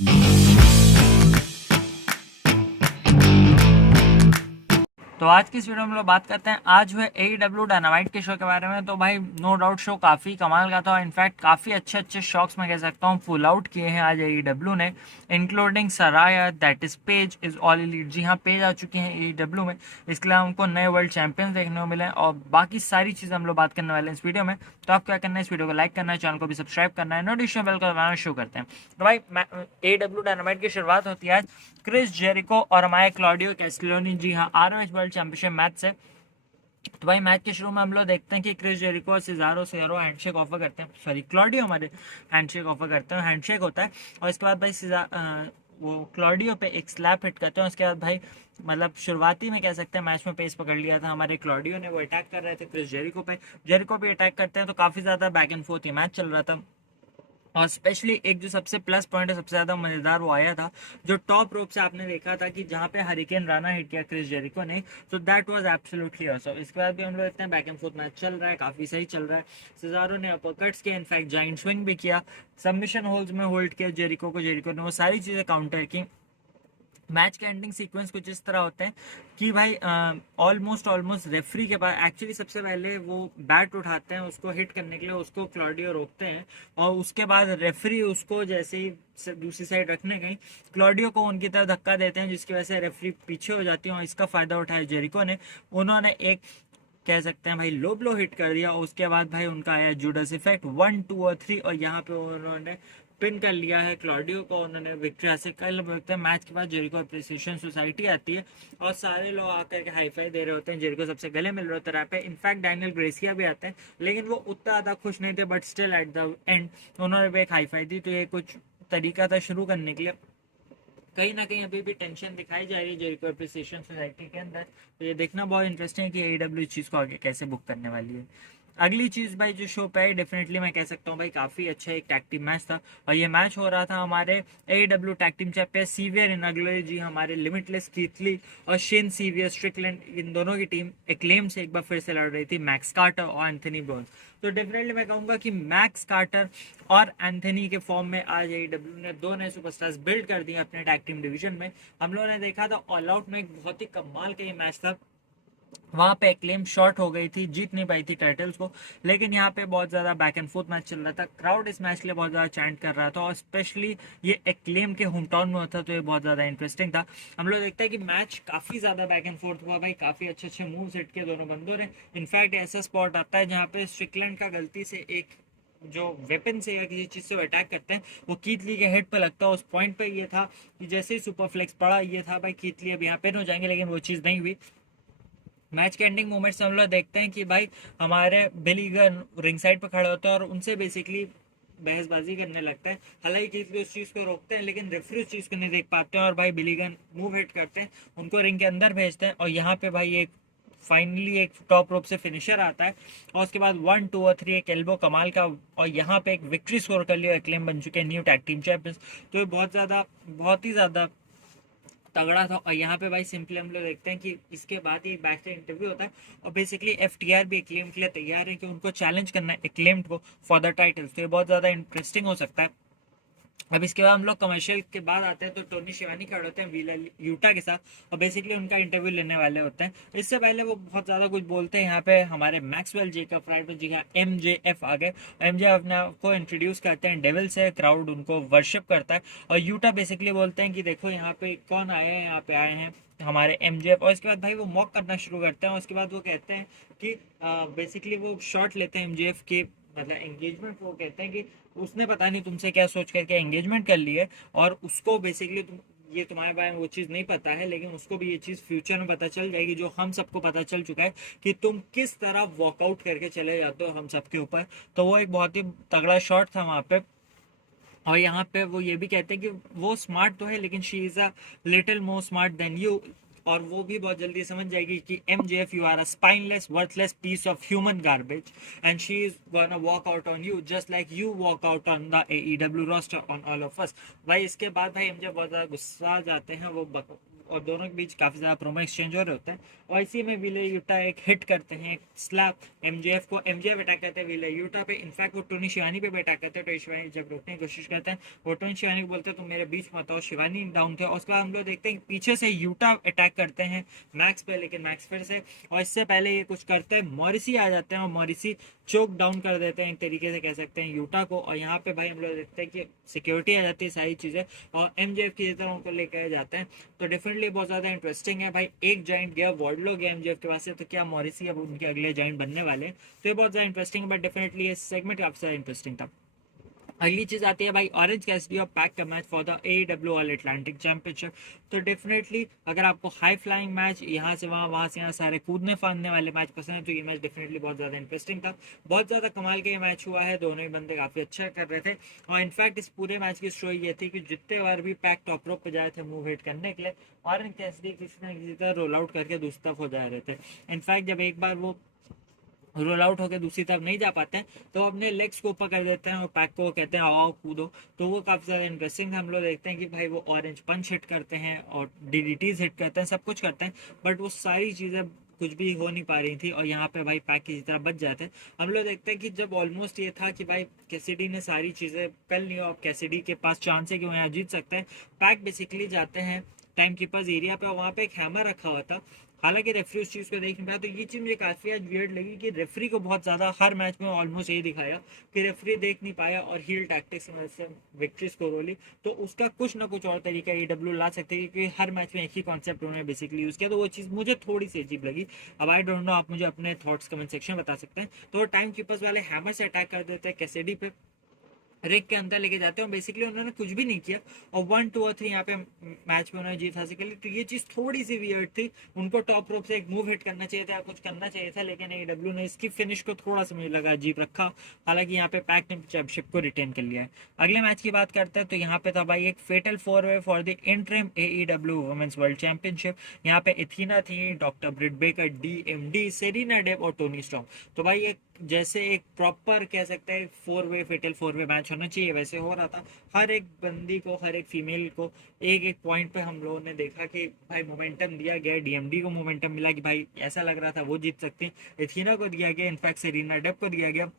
तो आज की इस वीडियो में हम लोग बात करते हैं आज हुए AEW डायनामाइट के शो के बारे में। तो भाई नो डाउट शो काफ़ी कमाल का था और इनफैक्ट काफ़ी अच्छे अच्छे शॉक्स मैं कह सकता हूँ पुल आउट किए हैं आज AEW ने, including Saraya, that is Paige is all elite. जी हाँ, पेज आ चुकी हैं AEW में, इसके लिए हमको नए वर्ल्ड चैंपियंस देखने को मिले और बाकी सारी चीज़ें हम लोग बात करने वाले हैं इस वीडियो में। तो आप क्या करना है, इस वीडियो को लाइक करना है, चैनल को भी सब्सक्राइब करना है, नोटिफिकेशन बेल को दबाना शुरू करते हैं। तो भाई AEW डायनामाइट की शुरुआत होती है आज क्रिस जेरिको और हमारे क्लॉडियो कैस्टिलोनी, जी हाँ, ROH वर्ल्ड चैंपियनशिप मैच से। तो भाई मैच के शुरू में हम लोग देखते हैं कि क्रिस जेरिको और सिजारो हैंडशेक ऑफर करते हैं, सॉरी क्लॉडियो हमारे हैंडशेक ऑफर करते हैं, हैंडशेक होता है और इसके बाद भाई वो क्लॉडियो पे एक स्लैप हिट करते हैं। उसके बाद भाई मतलब शुरुआती में कह सकते हैं मैच में पेस पकड़ लिया था हमारे क्लॉडियो ने, वो अटैक कर रहे थे क्रिस जेरिको पे, जेरिको भी अटैक करते हैं, तो काफ़ी ज़्यादा बैक एंड फोर्थ ये मैच चल रहा था। और स्पेशली एक जो सबसे प्लस पॉइंट है, सबसे ज़्यादा मज़ेदार वो आया था जो टॉप रोप से आपने देखा था कि जहाँ पे हरिकेन राणा हिट किया क्रिस जेरिको ने, तो दैट वाज एब्सोल्युटली ऑसम। इसके बाद भी हम लोग देखते हैं बैक एंड फोर्थ मैच चल रहा है, काफ़ी सही चल रहा है। सिजारो ने अपरकट्स किया, इनफैक्ट जाइंट स्विंग भी किया, सबमिशन होल्ड्स में होल्ड किया जेरिको को, जेरिको ने वो सारी चीज़ें काउंटर की। मैच के एंडिंग सीक्वेंस कुछ इस तरह होते हैं कि भाई ऑलमोस्ट रेफरी के पास एक्चुअली सबसे पहले वो बैट उठाते हैं उसको हिट करने के लिए, उसको क्लॉडियो रोकते हैं और उसके बाद रेफरी उसको जैसे ही दूसरी साइड रखने गई, क्लॉडियो को उनकी तरफ धक्का देते हैं जिसकी वजह से रेफरी पीछे हो जाती है और इसका फ़ायदा उठाया जेरिको ने। उन्होंने एक कह सकते हैं भाई लो ब्लो हिट कर दिया और उसके बाद भाई उनका आया जूडस इफेक्ट 1 2 और 3 और यहाँ पे उन्होंने पिन कर लिया है क्लॉडियो को, उन्होंने विक्ट्री हासिल कर लिया। मैच के बाद जेरिको अप्रिसिएशन सोसाइटी आती है और सारे लोग आकर के हाई फाई दे रहे होते हैं, जेरिको सबसे गले मिल रहे होते हैं पे, इनफैक्ट डैनियल ग्रेसिया भी आते हैं, लेकिन वो उतना ज़्यादा खुश नहीं थे, but still at the end उन्होंने भी एक हाई फाई दी। तो ये कुछ तरीका था शुरू करने के लिए। कहीं ना कहीं अभी भी टेंशन दिखाई जा रही है जेरिको एप्रिसिएशन सोसाइटी के अंदर, तो ये देखना बहुत इंटरेस्टिंग है कि AEW इस चीज़ को आगे कैसे बुक करने वाली है। अगली चीज़ भाई जो शो पे आई, डेफिनेटली मैं कह सकता हूँ भाई काफ़ी अच्छा एक टैग टीम मैच था और ये मैच हो रहा था हमारे AEW tag team champion Swerve in glory, जी हमारे लिमिटलेस कीथली और शेन सीवियर स्ट्रिकलैंड, इन दोनों की टीम एक्लेम से एक बार फिर से लड़ रही थी मैक्स कार्टर और एंथनी बोन्स। तो डेफिनेटली मैं कहूँगा कि मैक्स कार्टर और एंथनी के फॉर्म में आज AEW ने दो नए सुपरस्टार्स बिल्ड कर दिए अपने टैग टीम डिवीजन में। हम लोगों ने देखा था ऑल आउट में एक बहुत ही कमाल का ये मैच था, वहाँ पे एक्लेम शॉर्ट हो गई थी, जीत नहीं पाई थी टाइटल्स को, लेकिन यहाँ पे बहुत ज़्यादा बैक एंड फोर्थ मैच चल रहा था, क्राउड इस मैच के लिए बहुत ज़्यादा चैंट कर रहा था और स्पेशली ये एक्लेम के होम टाउन में होता तो ये बहुत ज़्यादा इंटरेस्टिंग था। हम लोग देखते हैं कि मैच काफ़ी ज़्यादा बैक एंड फोर्थ हुआ भाई, काफ़ी अच्छे अच्छे मूव हिट किए दोनों बंदों ने। इनफैक्ट ऐसा स्पॉट आता है जहाँ पे स्ट्रिकलैंड का गलती से एक जो वेपन से या किसी चीज़ से वो अटैक करते हैं वो कीथ ली के हेड पे लगता है। उस पॉइंट पे ये था कि जैसे ही सुपर फ्लेक्स पड़ा, ये था भाई कीथ ली अब यहाँ पे हो जाएंगे, लेकिन वो चीज़ नहीं हुई। मैच के एंडिंग मोमेंट्स से हम लोग देखते हैं कि भाई हमारे बिलीगन रिंग साइड पर खड़े होते हैं और उनसे बेसिकली बहसबाजी करने लगता है, हालांकि किसी भी उस चीज़ को रोकते हैं लेकिन रेफरी उस चीज़ को नहीं देख पाते हैं और भाई बिलीगन मूव हिट करते हैं, उनको रिंग के अंदर भेजते हैं और यहाँ पे भाई एक फाइनली एक टॉप रोप से फिनिशर आता है और उसके बाद 1 2 और 3 एक एल्बो कमाल का और यहाँ पे एक विक्ट्री स्कोर कर लिया, एक्लेम बन चुके हैं न्यू टैग टीम चैंपियंस। तो ये बहुत ही ज़्यादा तगड़ा था और यहाँ पे भाई सिंपली हम लोग देखते हैं कि इसके बाद ही बैक से इंटरव्यू होता है और बेसिकली FTR भी एक्लेम के लिए तैयार है कि उनको चैलेंज करना है एक्लेम्ड को फॉर द टाइटल्स। तो ये बहुत ज़्यादा इंटरेस्टिंग हो सकता है। अब इसके बाद हम लोग कमर्शियल के बाद आते हैं तो टोनी शिवानी खड़े होते हैं वीला यूटा के साथ और बेसिकली उनका इंटरव्यू लेने वाले होते हैं। इससे पहले वो बहुत ज़्यादा कुछ बोलते हैं, यहाँ पे हमारे मैक्सवेल जेकब राइट जी का MJF आ गए, MJF अपने को इंट्रोड्यूस करते हैं डेविल से, क्राउड उनको वर्शिप करता है और यूटा बेसिकली बोलते हैं कि देखो यहाँ पे कौन आए हैं, यहाँ पे आए हैं हमारे MJF। और इसके बाद भाई वो मॉक करना शुरू करते हैं और उसके बाद वो कहते हैं कि बेसिकली वो शॉट लेते हैं MJF के, मतलब एंगेजमेंट, वो कहते हैं कि उसने पता नहीं तुमसे क्या सोच करके एंगेजमेंट कर ली है और उसको बेसिकली ये तुम्हारे बारे में वो चीज़ नहीं पता है, लेकिन उसको भी ये चीज़ फ्यूचर में पता चल जाएगी जो हम सबको पता चल चुका है कि तुम किस तरह वॉकआउट करके चले जाते हो हम सबके ऊपर। तो वो एक बहुत ही तगड़ा शॉट था वहाँ पे। और यहाँ पे वो ये भी कहते हैं कि वो स्मार्ट तो है लेकिन she is a little more smart than you, और वो भी बहुत जल्दी समझ जाएगी कि MJF you are a spineless worthless piece of human garbage and she is gonna walk out on you just like you walk out on the AEW roster on all of us. भाई इसके बाद भाई MJF बहुत ज़्यादा गुस्सा आ जाते हैं, वो और दोनों के बीच काफ़ी ज़्यादा प्रोमो एक्सचेंज हो रहे होते हैं। और इसी में विले यूटा एक हिट करते हैं, एक स्लैप एमजेएफ को, एमजेएफ अटैक करते हैं विले यूटा पे। इनफैक्ट वो टोनी शिवानी पे भी अटैक करते हैं। टोनी शिवानी जब रोकने की कोशिश करते हैं, वो टोनी शिवानी को बोलते हैं तुम मेरे बीच मत आओ, शिवानी डाउन थे। और उसके बाद हम लोग देखते हैं कि पीछे से यूटा अटैक करते हैं मैक्स पे, लेकिन मैक्स फिर से, और इससे पहले ये कुछ करते हैं, मॉरिसी आ जाते हैं और मॉरिसी चोक डाउन कर देते हैं एक तरीके से कह सकते हैं यूटा को। और यहाँ पे भाई हम लोग देखते हैं कि सिक्योरिटी आ जाती है, सारी चीज़ें, और एमजेएफ की तरह उनको लेकर जाते हैं। तो डेफिनेटली बहुत ज़्यादा इंटरेस्टिंग है भाई। एक जॉइंट गया, वार्डलो गया एमजेएफ के पास से, तो क्या मॉरिसी अब उनके अगले जॉइंट बनने वाले हैं। तो ये बहुत ज़्यादा इंटरेस्टिंग है, बट डेफिनेटली ये सेगमेंट काफ़ी ज़्यादा इंटरेस्टिंग था। अगली चीज आती है भाई ऑरेंज कैसिडी और पैक का match for the AEW all Atlantic championship. तो डेफिनेटली अगर आपको हाई फ्लाइंग मैच, यहाँ से वहाँ, वहाँ से यहाँ, सारे कूदने फांदने वाले मैच पसंद है, तो ये मैच डेफिनेटली बहुत ज़्यादा इंटरेस्टिंग था। बहुत ज़्यादा कमाल का ये मैच हुआ है, दोनों ही बंदे काफ़ी अच्छा कर रहे थे। और इनफैक्ट इस पूरे मैच की स्टोरी ये थी कि जितने बार भी पैक टॉप रोप पे जाए थे मूव हिट करने के लिए, ऑरेंज कैसिडी किसी ना किसी तरह रोल आउट करके दूसरी तरफ हो जा रहे थे। इनफैक्ट जब एक बार वो रोल आउट होकर दूसरी तरफ नहीं जा पाते हैं, तो अपने लेग्स को ऊपर कर देते हैं और पैक को कहते हैं आओ कूदो। तो वो काफ़ी ज़्यादा इंटरेस्टिंग हम लोग देखते हैं कि भाई वो ऑरेंज पंच हिट करते हैं और डीडीटीज हिट करते हैं, सब कुछ करते हैं, बट वो सारी चीज़ें कुछ भी हो नहीं पा रही थी। और यहाँ पे भाई पैक की तरह बच जाते हैं। हम लोग देखते हैं कि जब ऑलमोस्ट ये था कि भाई कैसिडी ने सारी चीज़ें कर ली और कैसिडी के पास चांस है कि वो यहाँ जीत सकते हैं, पैक बेसिकली जाते हैं टाइम कीपर्स एरिया पे, और वहाँ पे एक हैमर रखा हुआ था। हालांकि रेफरी उस चीज़ को देख नहीं पाया, तो ये चीज़ मुझे काफ़ी आज वियर्ड लगी कि रेफरी को बहुत ज़्यादा हर मैच में ऑलमोस्ट यही दिखाया कि रेफरी देख नहीं पाया और हील टैक्टिक्स की मदद से विक्ट्री स्कोर हो ली। तो उसका कुछ ना कुछ और तरीका AEW ला सकते हैं, क्योंकि हर मैच में एक ही कॉन्सेप्ट उन्होंने बेसिकली यूज़ किया। तो वो चीज़ मुझे थोड़ी सी अजीब लगी। अब आई डोंट नो, आप मुझे अपने थॉट्स कमेंट सेक्शन बता सकते हैं। तो वो टाइम कीपर्स वाले हैमर से अटैक कर देते हैं कैसिडी पे, रेक के अंदर लेके जाते हैं। बेसिकली उन्होंने कुछ भी नहीं किया और 1 2 और 3 यहाँ पे मैच में उन्होंने जीत हासिल कर ली। तो ये चीज़ थोड़ी सी वियर्ड थी। उनको टॉप रोप से एक मूव हिट करना चाहिए था या कुछ करना चाहिए था, लेकिन AEW ने इसकी फिनिश को थोड़ा सा मुझे लगा अजीब रखा। हालांकि यहाँ पे पैक ने चैंपियनशिप को रिटेन कर लिया है। अगले मैच की बात करते हैं, तो यहाँ पे था भाई एक फेटल 4-वे for the interim AEW women's world championship. यहाँ पे एथीना थी, doctor Britt Baker, DMD, Serena Deeb और टोनी स्टॉर्म। तो भाई एक जैसे एक प्रॉपर कह सकते हैं 4-वे फेटल 4-वे मैच होना चाहिए, वैसे हो रहा था। हर एक बंदी को, हर एक फीमेल को एक एक पॉइंट पे हम लोगों ने देखा कि भाई मोमेंटम दिया गया। DMD को मोमेंटम मिला कि भाई ऐसा लग रहा था वो जीत सकती हैं। एथीना को दिया गया, इनफैक्ट सेरिना डेव को दिया गया।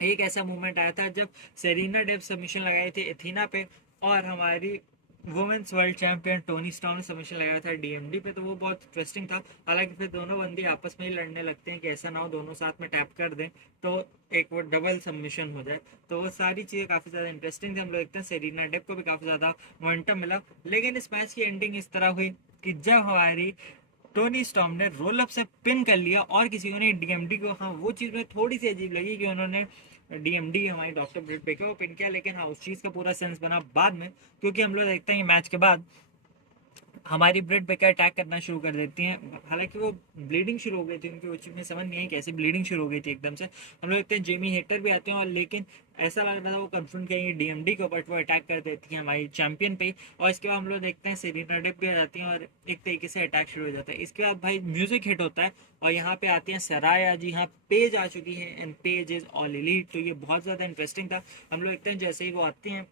एक ऐसा मूवमेंट आया था जब सेरिना डेव सबमिशन लगाई थी एथीना पे, और हमारी women's world champion Toni Storm ने सबमिशन लगाया था DMD पे। तो वो बहुत इंटरेस्टिंग था। हालांकि फिर दोनों बंदी आपस में ही लड़ने लगते हैं कि ऐसा ना हो दोनों साथ में टैप कर दें तो एक वो डबल सबमिशन हो जाए। तो वो सारी चीज़ें काफ़ी ज़्यादा इंटरेस्टिंग थी। हम लोग देखते हैं सेरिना डेव को भी काफ़ी ज़्यादा मोमेंटम मिला, लेकिन इस मैच की एंडिंग इस तरह हुई कि जब हमारी टोनी स्टॉर्म ने रोल अप से पिन कर लिया और किसी को नहीं, DMD को। हाँ, वो चीज़ में थोड़ी सी अजीब लगी कि उन्होंने DMD हमारी डॉक्टर ब्रिट बेकर को पिन किया, लेकिन हाँ उस चीज़ का पूरा सेंस बना बाद में, क्योंकि हम लोग देखते हैं मैच के बाद हमारी ब्रिट बेकर अटैक करना शुरू कर देती हैं। हालांकि वो ब्लीडिंग शुरू हो गई थी उनकी, वो चीज़ में समझ नहीं है कैसे ब्लीडिंग शुरू हो गई थी एकदम से। हम लोग देखते हैं जेमी हेटर भी आते हैं, और लेकिन ऐसा लग रहा था वो कन्फ्रंट करेंगे DMD को, बट वो अटैक कर देती है हमारी चैंपियन पे। और इसके बाद हम लोग देखते हैं सेरिना डेव भी आ जाती हैं और एक तरीके से अटैक शुरू हो जाता है। इसके बाद भाई म्यूजिक हिट होता है और यहाँ पे आती हैं सराया जी, यहाँ पेज आ चुकी है, and page is all elite. तो ये बहुत ज़्यादा इंटरेस्टिंग था। हम लोग देखते हैं जैसे ही वो आती हैं,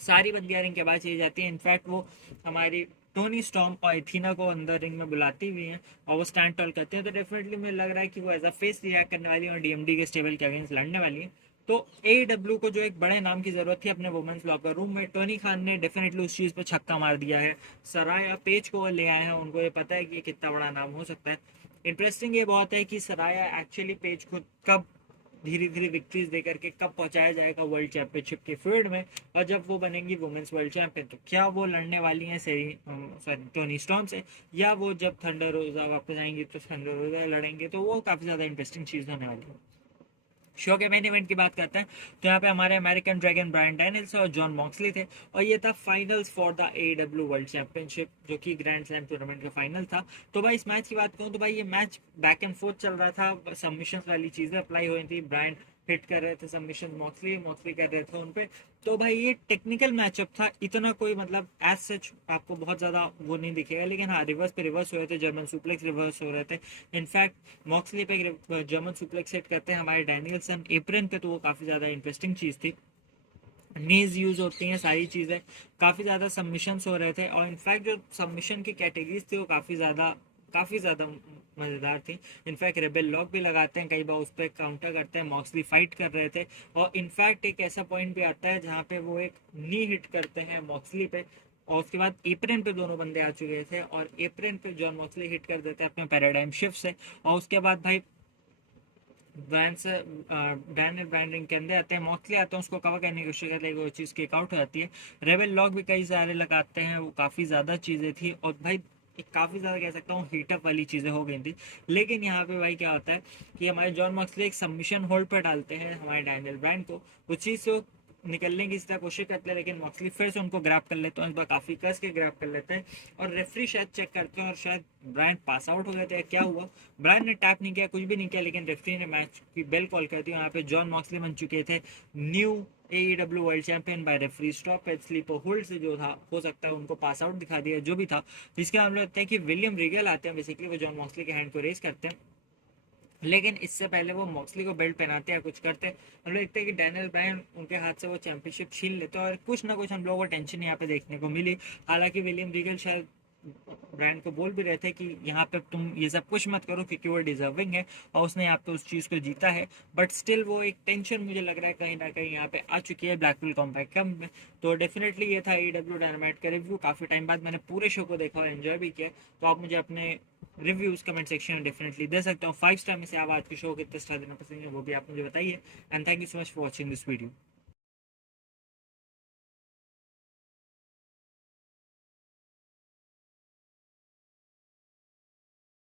सारी बंदियां रिंग के बाद चली जाती हैं। इनफैक्ट वो हमारी टोनी स्टॉर्म और एथीना को अंदर रिंग में बुलाती हुई हैं और वो स्टैंड टॉल करते हैं। तो डेफिनेटली मुझे लग रहा है कि वो एज अ फेस रिएक्ट करने वाली है और DMD के स्टेबल के अगेंस्ट लड़ने वाली है। तो AEW को जो एक बड़े नाम की जरूरत थी अपने वुमेन्स लॉकर रूम में, टोनी खान ने डेफिनेटली उस चीज़ पर छक्का मार दिया है। सराया पेज को ले आए हैं, उनको ये पता है कि ये कितना बड़ा नाम हो सकता है। इंटरेस्टिंग ये बहुत है कि सराया एक्चुअली पेज को कब धीरे धीरे विक्ट्रीज देकर के कब पहुंचाया जाएगा वर्ल्ड चैंपियनशिप के फील्ड में, और जब वो बनेंगी वुमेन्स वर्ल्ड चैंपियन, तो क्या वो लड़ने वाली हैं सॉरी टोनी स्टॉर्म से, या वो जब थंडर रोजा वापस आएंगी तो थंडर रोजा लड़ेंगे। तो वो काफ़ी ज़्यादा इंटरेस्टिंग चीज़ होने वाली है। शो के मेन इवेंट की बात करते हैं, तो यहाँ पे हमारे अमेरिकन ड्रैगन ब्रायन डैनियल्स और जॉन मॉक्सली थे, और ये था finals for the AEW world championship, जो कि ग्रैंड स्लैम टूर्नामेंट का फाइनल था। तो भाई इस मैच की बात करूँ तो भाई ये मैच बैक एंड फोर्थ चल रहा था, सबमिशन वाली चीज़ें अप्लाई हुई थी। ब्रायन हिट कर रहे थे सबमिशन, मॉक्सली मॉक्सली कर रहे थे उन पे। तो भाई ये टेक्निकल मैचअप था, इतना कोई मतलब एज सच आपको बहुत ज़्यादा वो नहीं दिखेगा, लेकिन हाँ रिवर्स पे रिवर्स हो रहे थे, जर्मन सुप्लेक्स रिवर्स हो रहे थे। इनफैक्ट मॉक्सली पे जर्मन सुप्लेक्स हिट करते हैं हमारे डैनियलसन एप्रन पे, तो वो काफ़ी ज़्यादा इंटरेस्टिंग चीज़ थी। नीज यूज होती हैं, सारी चीज़ें काफ़ी ज़्यादा सबमिशंस हो रहे थे। और इनफैक्ट जो सबमिशन की कैटेगरीज थी वो काफ़ी ज़्यादा मज़ेदार थी। इनफैक्ट रेबेल लॉक भी लगाते हैं कई बार, उस पर काउंटर करते हैं, मॉक्सली फाइट कर रहे थे। और इनफैक्ट एक ऐसा पॉइंट भी आता है जहाँ पे वो एक नी हिट करते हैं मॉक्सली पे, और उसके बाद एप्रन पे दोनों बंदे आ चुके थे और एप्रन पे जॉन मॉक्सली हिट कर देते हैं अपने पैराडाइम शिफ्ट से। और उसके बाद भाई ब्रांड से डैनियल ब्रांड रिंग के अंदर आते हैं, मॉक्सली आते हैं, उसको कवर करने की कोशिश करते हैं, वो चीज़ किक आउट हो जाती है। रेबल लॉक भी कई सारे लगाते हैं, वो काफ़ी ज़्यादा चीज़ें थी और भाई एक काफ़ी ज़्यादा कह सकता हूँ हीटअप वाली चीज़ें हो गई थी। लेकिन यहाँ पे भाई क्या होता है कि हमारे जॉन मॉक्सली एक सबमिशन होल्ड पर डालते हैं हमारे डैनियल ब्रांड को, उस चीज़ से निकलने की इस तरह कोशिश करते हैं, लेकिन मॉक्सली फिर से उनको ग्रैब कर लेते हैं, इस बार काफ़ी कस के ग्रैब कर लेते हैं। और रेफरी शायद चेक करते हैं और शायद ब्रांड पास आउट हो गए थे, क्या हुआ, ब्रांड ने टैप नहीं किया, कुछ भी नहीं किया, लेकिन रेफरी ने मैच की बेल कॉल कर दी। यहाँ पे जॉन मॉक्सली बन चुके थे new AEW world champion by referee stop at sleeper hold से, जो था हो सकता है उनको पास आउट दिखा दिया, जो भी था। जिसके हम लोग देखते हैं कि विलियम रीगल आते हैं, बेसिकली वो जॉन मॉक्सली के हैंड को रेस करते हैं, लेकिन इससे पहले वो मॉक्सली को बेल्ट पहनाते हैं, कुछ करते हैं। हम लोग देखते हैं कि डैनियल ब्रायन उनके हाथ से वो चैंपियनशिप छीन लेते हैं और कुछ ना कुछ हम लोगों को टेंशन यहाँ पे देखने को मिली। हालांकि विलियम रीगल शायद ब्रांड को बोल भी रहे थे कि यहाँ पे तुम ये सब कुछ मत करो क्योंकि वो डिजर्विंग है और उसने यहाँ पे उस चीज़ को जीता है। बट स्टिल वो एक टेंशन मुझे लग रहा है कहीं ना कहीं यहाँ पे आ चुकी है ब्लैकपुल कॉम्पैक्ट कम में। तो डेफिनेटली ये था AEW डायनामाइट का रिव्यू। काफ़ी टाइम बाद मैंने पूरे शो को देखा और एंजॉय भी किया। तो आप मुझे अपने रिव्यूज़ कमेंट सेक्शन में डेफिनेटली दे सकते हो। 5 स्टार में से आप आज के शो को कितने स्टार देना पसंद है वो भी आप मुझे बताइए। And thank you so much for watching this video.